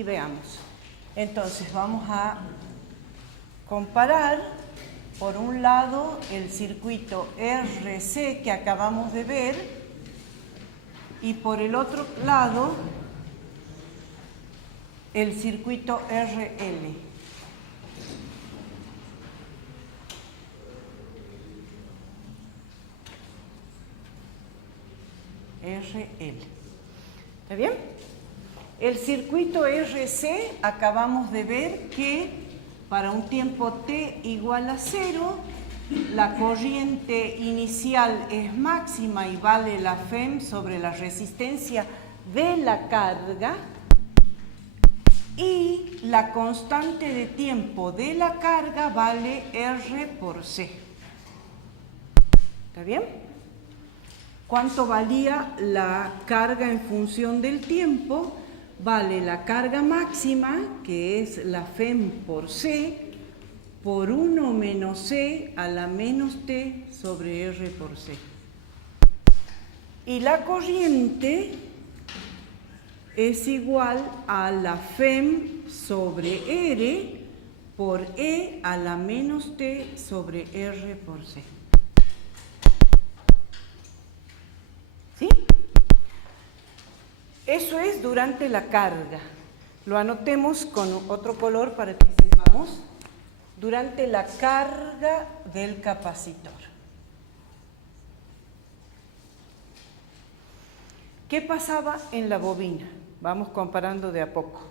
Y veamos. Entonces vamos a comparar, por un lado, el circuito RC que acabamos de ver y por el otro lado, el circuito RL. RL. ¿Está bien? El circuito RC acabamos de ver que para un tiempo t igual a 0, la corriente inicial es máxima y vale la FEM sobre la resistencia de la carga y la constante de tiempo de la carga vale R por C. ¿Está bien? ¿Cuánto valía la carga en función del tiempo? Vale la carga máxima, que es la FEM por C, por 1 menos C a la menos T sobre R por C. Y la corriente es igual a la FEM sobre R por E a la menos T sobre R por C. ¿Sí? Eso es durante la carga. Lo anotemos con otro color para que sepamos. Durante la carga del capacitor. ¿Qué pasaba en la bobina? Vamos comparando de a poco.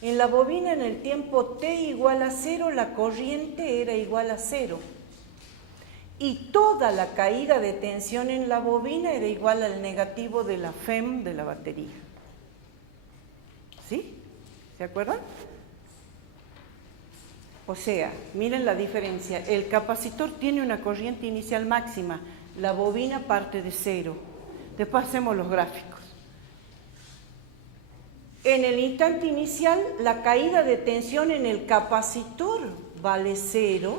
En la bobina, en el tiempo t igual a 0, la corriente era igual a 0. Y toda la caída de tensión en la bobina era igual al negativo de la FEM de la batería. ¿Sí? ¿Se acuerdan? O sea, miren la diferencia. El capacitor tiene una corriente inicial máxima, la bobina parte de 0. Después hacemos los gráficos. En el instante inicial, la caída de tensión en el capacitor vale 0.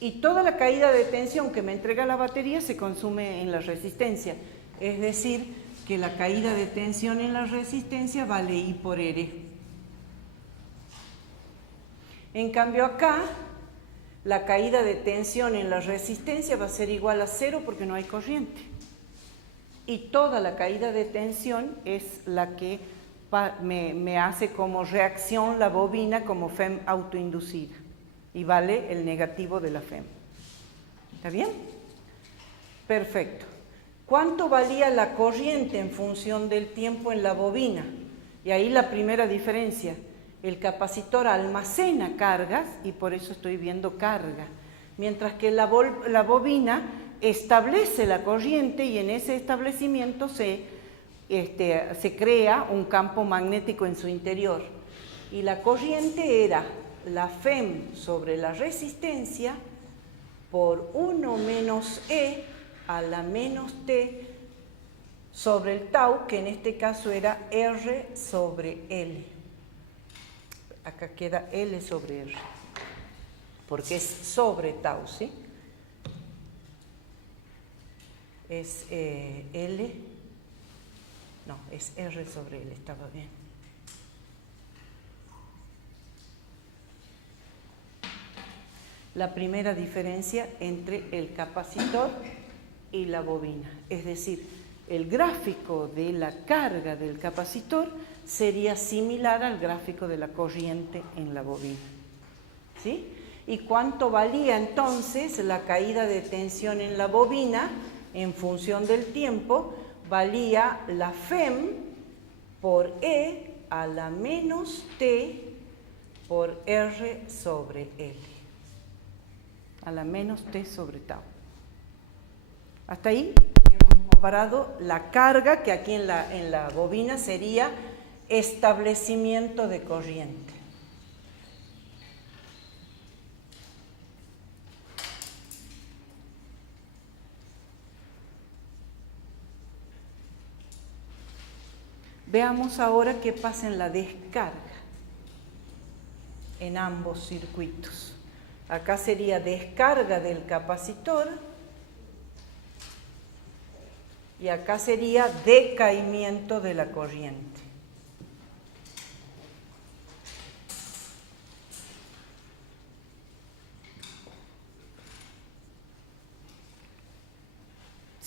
Y toda la caída de tensión que me entrega la batería se consume en la resistencia. Es decir, que la caída de tensión en la resistencia vale I por R. En cambio acá, la caída de tensión en la resistencia va a ser igual a 0 porque no hay corriente. Y toda la caída de tensión es la que me hace como reacción la bobina como FEM autoinducida. Y vale el negativo de la FEM. ¿Está bien? Perfecto. ¿Cuánto valía la corriente en función del tiempo en la bobina? Y ahí la primera diferencia. El capacitor almacena cargas y por eso estoy viendo carga. Mientras que la bobina establece la corriente y en ese establecimiento se crea un campo magnético en su interior. Y la corriente era la FEM sobre la resistencia por 1 menos E a la menos T sobre el tau, que en este caso era R sobre L. Acá queda L sobre R, porque es sobre tau, ¿sí? Es L, no, es R sobre L, estaba bien. La primera diferencia entre el capacitor y la bobina. Es decir, el gráfico de la carga del capacitor sería similar al gráfico de la corriente en la bobina. ¿Sí? ¿Y cuánto valía entonces la caída de tensión en la bobina? En función del tiempo, valía la FEM por E a la menos T por R sobre L. A la menos T sobre tau. Hasta ahí hemos comparado la carga, que aquí en la bobina sería establecimiento de corriente. Veamos ahora qué pasa en la descarga en ambos circuitos. Acá sería descarga del capacitor y acá sería decaimiento de la corriente.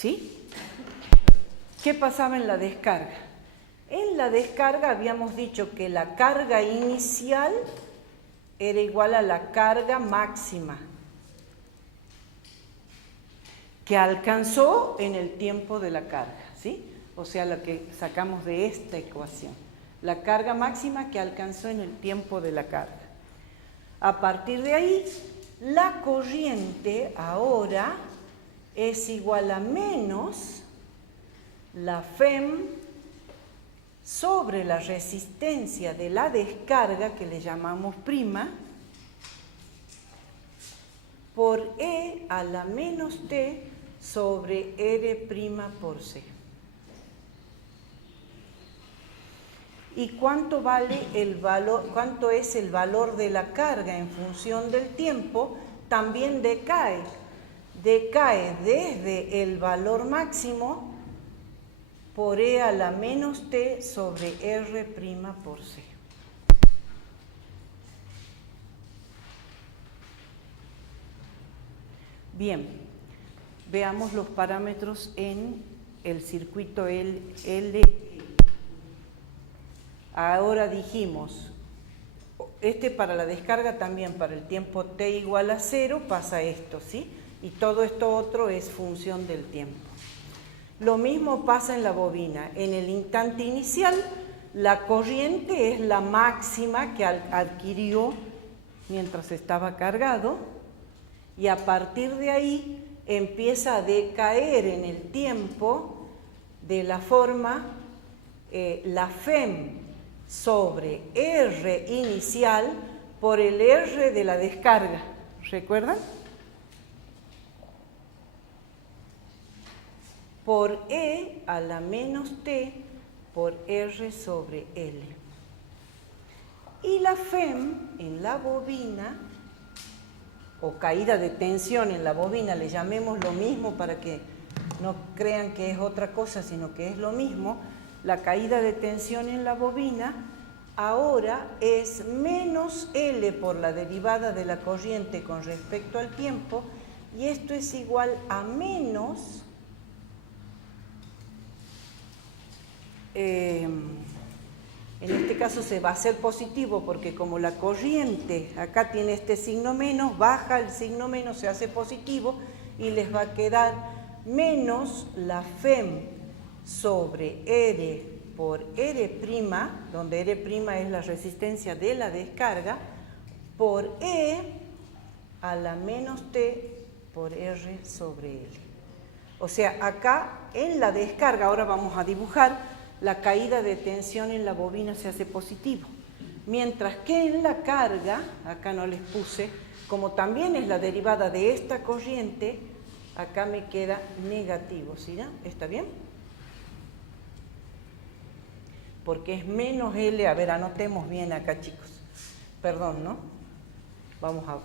¿Sí? ¿Qué pasaba en la descarga? En la descarga habíamos dicho que la carga inicial era igual a la carga máxima que alcanzó en el tiempo de la carga, ¿sí? O sea, lo que sacamos de esta ecuación. La carga máxima que alcanzó en el tiempo de la carga. A partir de ahí, la corriente ahora es igual a menos la FEM sobre la resistencia de la descarga, que le llamamos prima, por E a la menos T sobre R prima por C. ¿Y cuánto vale el valor, cuánto es el valor de la carga en función del tiempo? También decae. Decae desde el valor máximo por E a la menos T sobre R prima por C. Bien, veamos los parámetros en el circuito L. Ahora dijimos, para la descarga también, para el tiempo t igual a 0, pasa esto, ¿sí? Y todo esto otro es función del tiempo. Lo mismo pasa en la bobina. En el instante inicial, la corriente es la máxima que adquirió mientras estaba cargado, y a partir de ahí empieza a decaer en el tiempo de la forma la FEM sobre R inicial por el R de la descarga. ¿Recuerdan? Por E a la menos T por R sobre L. Y la FEM en la bobina, o caída de tensión en la bobina, le llamemos lo mismo para que no crean que es otra cosa, sino que es lo mismo. La caída de tensión en la bobina ahora es menos L por la derivada de la corriente con respecto al tiempo, y esto es igual a menos en este caso se va a hacer positivo porque como la corriente acá tiene este signo menos, baja el signo menos, se hace positivo y les va a quedar menos la FEM sobre R por R', donde R' es la resistencia de la descarga, por E a la menos T por R sobre L. O sea, acá en la descarga, ahora vamos a dibujar, la caída de tensión en la bobina se hace positivo. Mientras que en la carga, acá no les puse, como también es la derivada de esta corriente, acá me queda negativo, ¿sí? ¿No? ¿Está bien? Porque es menos L, a ver, anotemos bien acá, chicos. Perdón, ¿no? Vamos a...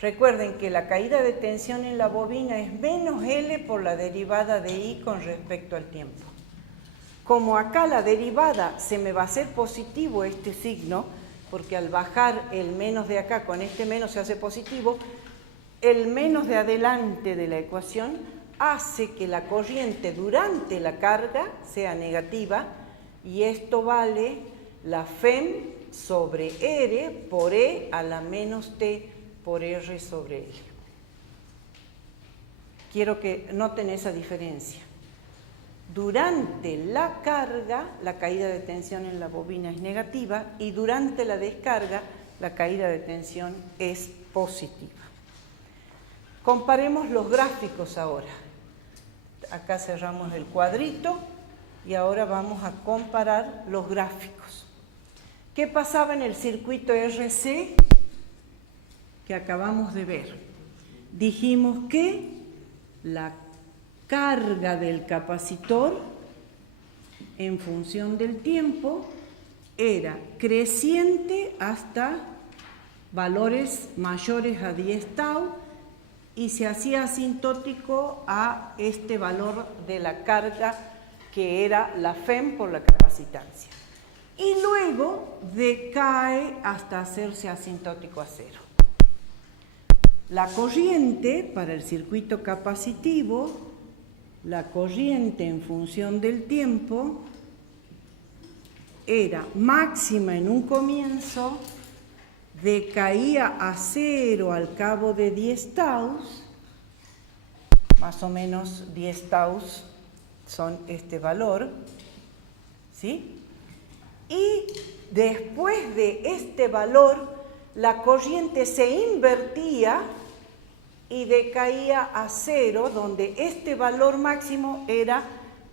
Recuerden que la caída de tensión en la bobina es menos L por la derivada de I con respecto al tiempo. Como acá la derivada se me va a hacer positivo este signo, porque al bajar el menos de acá con este menos se hace positivo, el menos de adelante de la ecuación hace que la corriente durante la carga sea negativa, y esto vale la FEM sobre R por E a la menos T por R sobre L. Quiero que noten esa diferencia. Durante la carga, la caída de tensión en la bobina es negativa, y durante la descarga, la caída de tensión es positiva. Comparemos los gráficos ahora. Acá cerramos el cuadrito y ahora vamos a comparar los gráficos. ¿Qué pasaba en el circuito RC que acabamos de ver? Dijimos que la carga del capacitor en función del tiempo era creciente hasta valores mayores a 10 tau y se hacía asintótico a este valor de la carga que era la FEM por la capacitancia. Y luego decae hasta hacerse asintótico a cero. La corriente para el circuito capacitivo la corriente en función del tiempo era máxima en un comienzo, decaía a 0 al cabo de 10 taus, más o menos 10 taus son este valor, ¿sí? Y después de este valor, la corriente se invertía y decaía a 0, donde este valor máximo era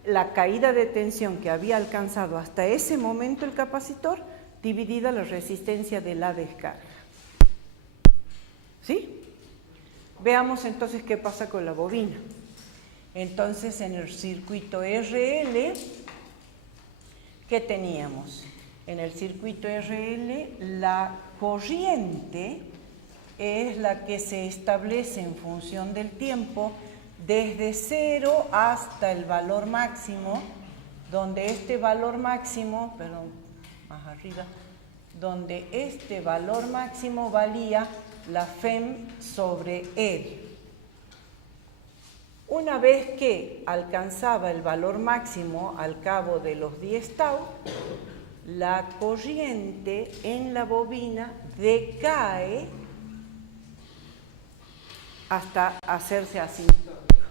la caída de tensión que había alcanzado hasta ese momento el capacitor, dividida la resistencia de la descarga. ¿Sí? Veamos entonces qué pasa con la bobina. Entonces, en el circuito RL, ¿qué teníamos? En el circuito RL, la corriente es la que se establece en función del tiempo desde 0 hasta el valor máximo, donde este valor máximo, perdón, más arriba, donde este valor máximo valía la FEM sobre él. Una vez que alcanzaba el valor máximo al cabo de los 10 tau, la corriente en la bobina decae hasta hacerse asintótica.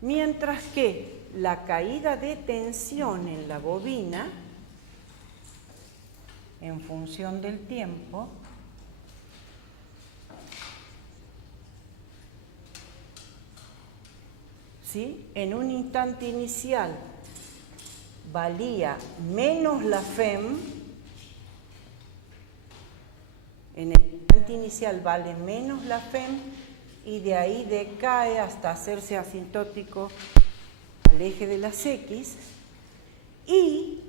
Mientras que la caída de tensión en la bobina, en función del tiempo, ¿sí? En un instante inicial valía menos la FEM, en el instante inicial vale menos la FEM y de ahí decae hasta hacerse asintótico al eje de las X, y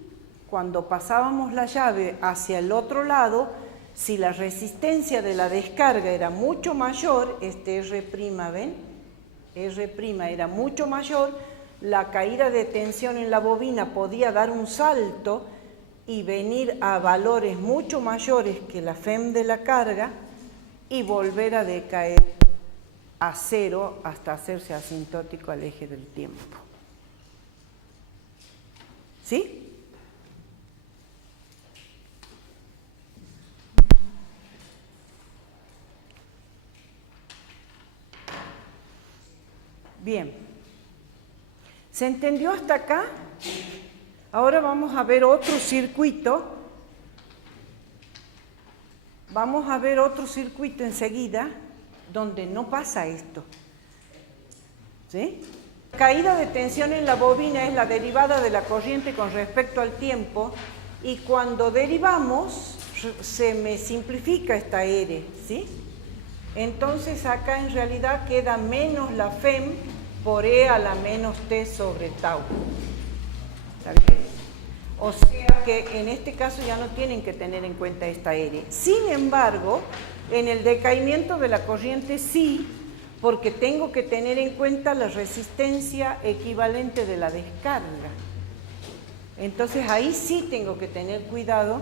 cuando pasábamos la llave hacia el otro lado, si la resistencia de la descarga era mucho mayor, este R', ¿ven? R' era mucho mayor, la caída de tensión en la bobina podía dar un salto y venir a valores mucho mayores que la FEM de la carga y volver a decaer a 0 hasta hacerse asintótico al eje del tiempo. ¿Sí? Bien. ¿Se entendió hasta acá? Ahora vamos a ver otro circuito. Vamos a ver otro circuito enseguida donde no pasa esto. ¿Sí? La caída de tensión en la bobina es la derivada de la corriente con respecto al tiempo, y cuando derivamos se me simplifica esta R, ¿sí? Entonces acá en realidad queda menos la FEM por E a la menos T sobre tau. ¿Está bien? O sea que en este caso ya no tienen que tener en cuenta esta R. Sin embargo, en el decaimiento de la corriente sí, porque tengo que tener en cuenta la resistencia equivalente de la descarga. Entonces ahí sí tengo que tener cuidado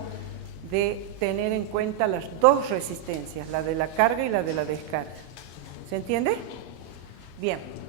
de tener en cuenta las dos resistencias, la de la carga y la de la descarga. ¿Se entiende? Bien.